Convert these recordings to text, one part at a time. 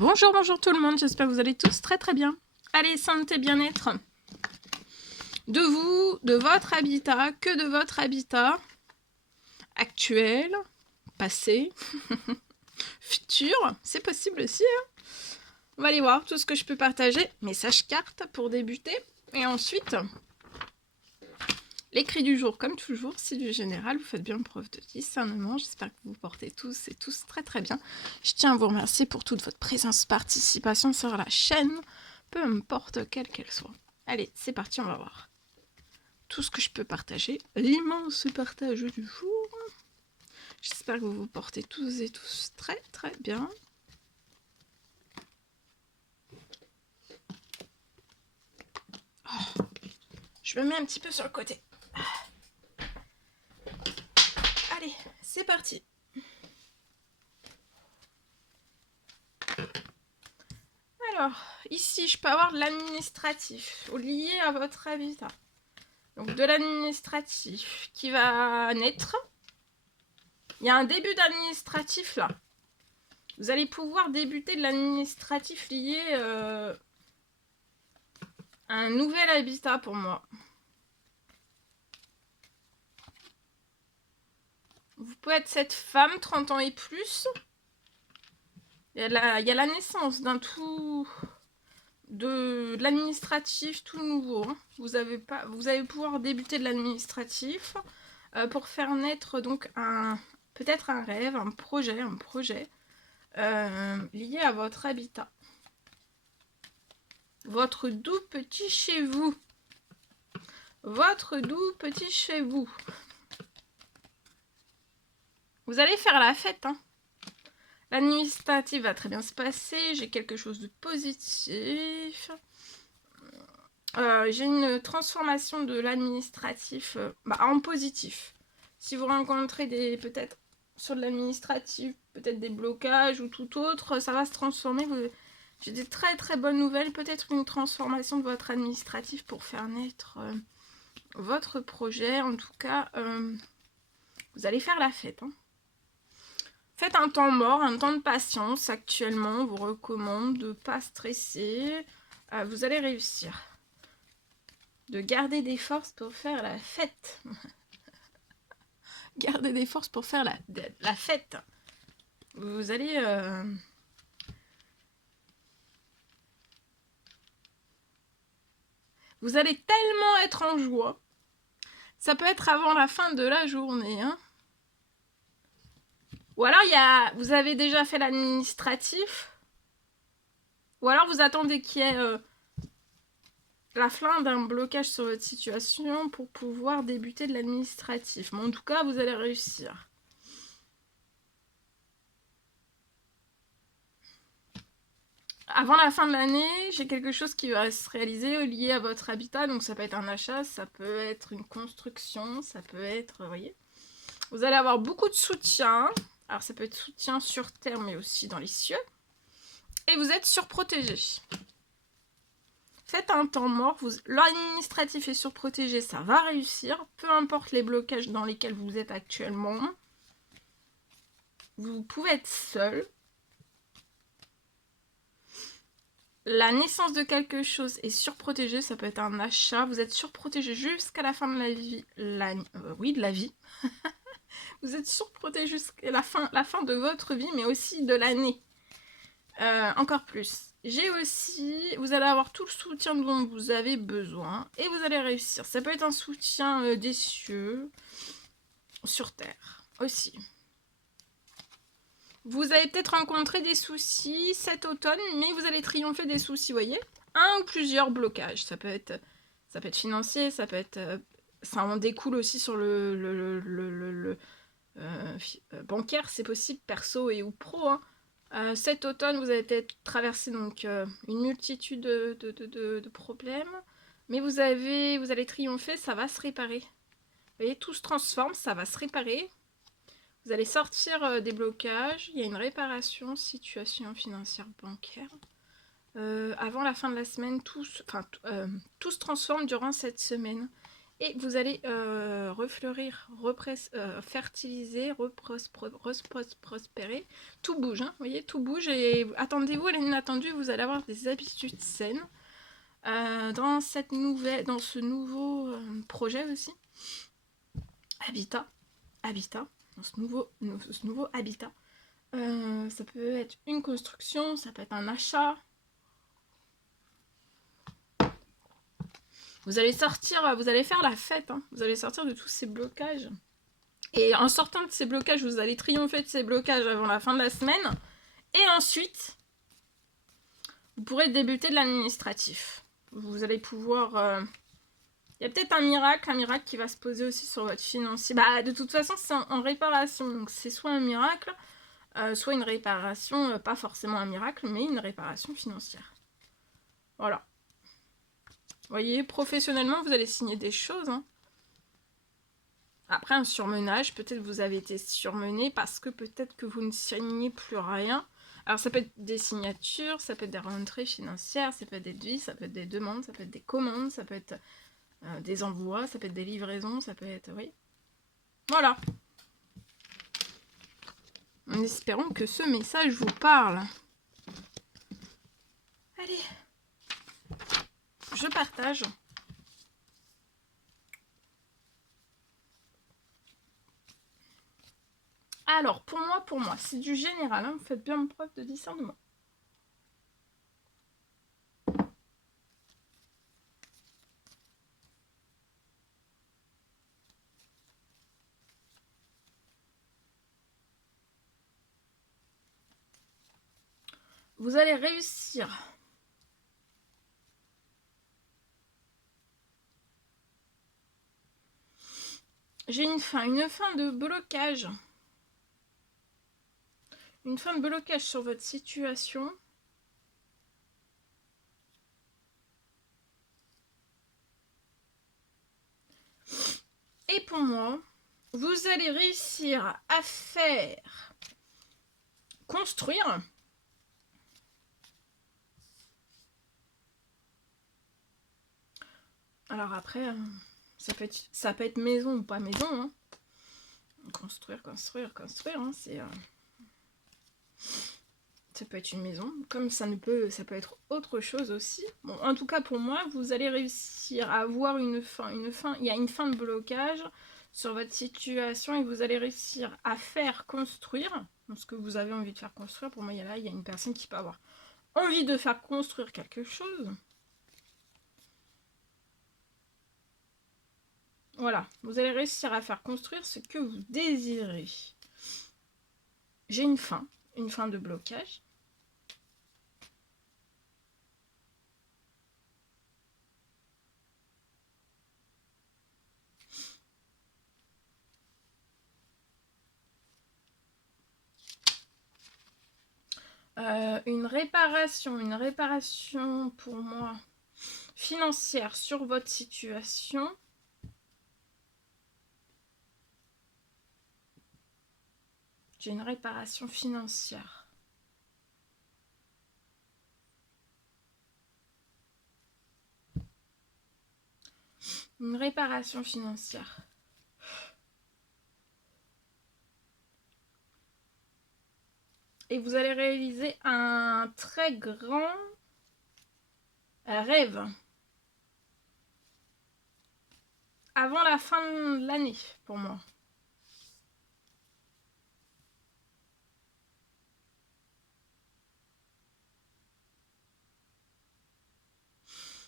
Bonjour, bonjour tout le monde, j'espère que vous allez tous très très bien. Allez, santé, bien-être. De vous, de votre habitat, que de votre habitat actuel, passé, futur, c'est possible aussi. Hein. On va aller voir tout ce que je peux partager. Message carte pour débuter. Et ensuite, l'écrit du jour, comme toujours, c'est du général. Vous faites bien preuve de discernement. J'espère que vous vous portez tous et tous très très bien. Je tiens à vous remercier pour toute votre présence, participation sur la chaîne, peu importe quelle qu'elle soit. Allez, c'est parti, on va voir. Tout ce que je peux partager, l'immense partage du jour. J'espère que vous vous portez tous et tous très très bien. Oh, je me mets un petit peu sur le côté. Allez, c'est parti. Alors, ici, je peux avoir de l'administratif lié à votre habitat. Donc, de l'administratif qui va naître. Il y a un début d'administratif là. Vous allez pouvoir débuter de l'administratif lié à un nouvel habitat pour moi. Vous pouvez être cette femme, 30 ans et plus. Il y a la naissance d'un tout... de l'administratif tout nouveau. Hein. Vous allez pouvoir débuter de l'administratif pour faire naître donc peut-être un rêve, un projet lié à votre habitat. Votre doux petit chez vous. Votre doux petit chez vous. Vous allez faire la fête, hein. L'administratif va très bien se passer. J'ai quelque chose de positif. J'ai une transformation de l'administratif en positif. Si vous rencontrez peut-être sur de l'administratif, peut-être des blocages ou tout autre, ça va se transformer. J'ai des très très bonnes nouvelles. Peut-être une transformation de votre administratif pour faire naître votre projet. En tout cas, vous allez faire la fête. Hein. Faites un temps mort, un temps de patience. Actuellement, on vous recommande de ne pas stresser. Vous allez réussir. De garder des forces pour faire la fête. Garder des forces pour faire la fête. Vous allez... Vous allez tellement être en joie. Ça peut être avant la fin de la journée. Hein. Ou alors, vous avez déjà fait l'administratif. Ou alors, vous attendez qu'il y ait la fin d'un blocage sur votre situation pour pouvoir débuter de l'administratif. Mais en tout cas, vous allez réussir. Avant la fin de l'année, j'ai quelque chose qui va se réaliser lié à votre habitat. Donc ça peut être un achat, ça peut être une construction, ça peut être... Vous voyez, vous allez avoir beaucoup de soutien. Alors ça peut être soutien sur terre, mais aussi dans les cieux. Et vous êtes surprotégé. Faites un temps mort. L'administratif est surprotégé, ça va réussir. Peu importe les blocages dans lesquels vous êtes actuellement. Vous pouvez être seul. La naissance de quelque chose est surprotégée, ça peut être un achat. Vous êtes surprotégé jusqu'à la fin de la vie. De la vie. Vous êtes surprotégé jusqu'à la fin de votre vie, mais aussi de l'année. Encore plus. J'ai aussi... Vous allez avoir tout le soutien dont vous avez besoin. Et vous allez réussir. Ça peut être un soutien des cieux. Sur terre aussi. Vous allez peut-être rencontrer des soucis cet automne, mais vous allez triompher des soucis, voyez. Un ou plusieurs blocages. Ça peut être financier, ça peut être... ça en découle aussi sur le bancaire, c'est possible, perso et ou pro. Hein. Cet automne, vous allez peut-être traverser donc, une multitude de problèmes, mais vous allez triompher, ça va se réparer. Vous voyez, tout se transforme, ça va se réparer. Vous allez sortir des blocages, il y a une réparation, situation financière bancaire. Avant la fin de la semaine, tout se transforme durant cette semaine. Et vous allez refleurir, fertiliser, prospérer. Tout bouge, hein, vous voyez, tout bouge. Et attendez-vous à l'inattendu, vous allez avoir des habitudes saines. Dans ce nouveau projet aussi. Habitat. Dans ce nouveau habitat. Ça peut être une construction, ça peut être un achat. Vous allez sortir, vous allez faire la fête, hein. Vous allez sortir de tous ces blocages. Et en sortant de ces blocages, vous allez triompher de ces blocages avant la fin de la semaine. Et ensuite, vous pourrez débuter de l'administratif. Vous allez pouvoir... Il y a peut-être un miracle qui va se poser aussi sur votre financier. Bah, de toute façon, c'est en réparation. Donc, c'est soit un miracle, soit une réparation, pas forcément un miracle, mais une réparation financière. Voilà. Vous voyez, professionnellement, vous allez signer des choses. Hein. Après, un surmenage, peut-être vous avez été surmené parce que peut-être que vous ne signez plus rien. Alors, ça peut être des signatures, ça peut être des rentrées financières, ça peut être des devis, ça peut être des demandes, ça peut être des commandes, ça peut être des envois, ça peut être des livraisons, ça peut être... Oui. Voilà. En espérant que ce message vous parle. Allez. Je partage. Alors, pour moi, c'est du général. Hein, vous faites bien preuve de discernement. Vous allez réussir. J'ai une fin de blocage. Une fin de blocage sur votre situation. Et pour moi, vous allez réussir à faire construire alors après, ça peut être maison ou pas maison. Hein. Construire, hein, c'est... Ça peut être une maison, comme ça peut être autre chose aussi. Bon, en tout cas, pour moi, vous allez réussir à avoir une fin. Il y a une fin de blocage sur votre situation et vous allez réussir à faire construire ce que vous avez envie de faire construire. Pour moi, il y a une personne qui peut avoir envie de faire construire quelque chose. Voilà, vous allez réussir à faire construire ce que vous désirez. J'ai une fin de blocage. Une réparation pour moi financière sur votre situation. J'ai une réparation financière. Une réparation financière. Et vous allez réaliser un très grand rêve avant la fin de l'année pour moi.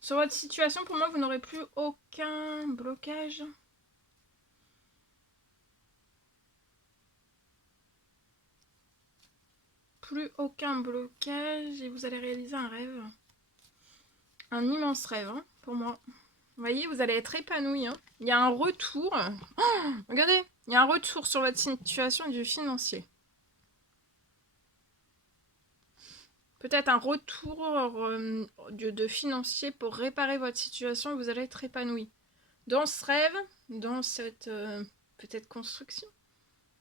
Sur votre situation, pour moi, vous n'aurez plus aucun blocage. Plus aucun blocage et vous allez réaliser un rêve. Un immense rêve, hein, pour moi. Vous voyez, vous allez être épanoui. Hein. Il y a un retour. Oh, regardez, il y a un retour sur votre situation du financier. Peut-être un retour de financier pour réparer votre situation et vous allez être épanoui. Dans ce rêve, dans cette peut-être construction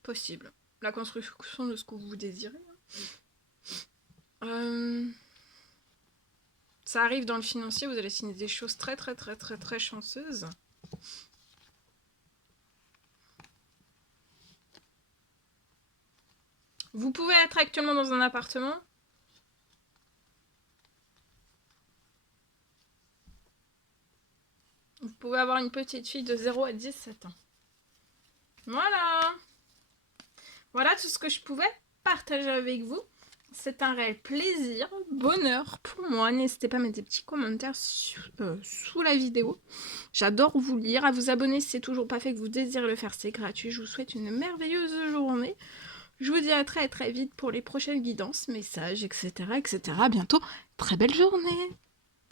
possible. La construction de ce que vous désirez. Ça arrive dans le financier, vous allez signer des choses très chanceuses. Vous pouvez être actuellement dans un appartement. Vous pouvez avoir une petite fille de 0 à 17 ans. Voilà. Voilà tout ce que je pouvais partager avec vous. C'est un réel plaisir, bonheur pour moi. N'hésitez pas à mettre des petits commentaires sous la vidéo. J'adore vous lire. À vous abonner si c'est toujours pas fait, que vous désirez le faire, c'est gratuit. Je vous souhaite une merveilleuse journée. Je vous dis à très très vite pour les prochaines guidances, messages, etc. etc. À bientôt. Très belle journée.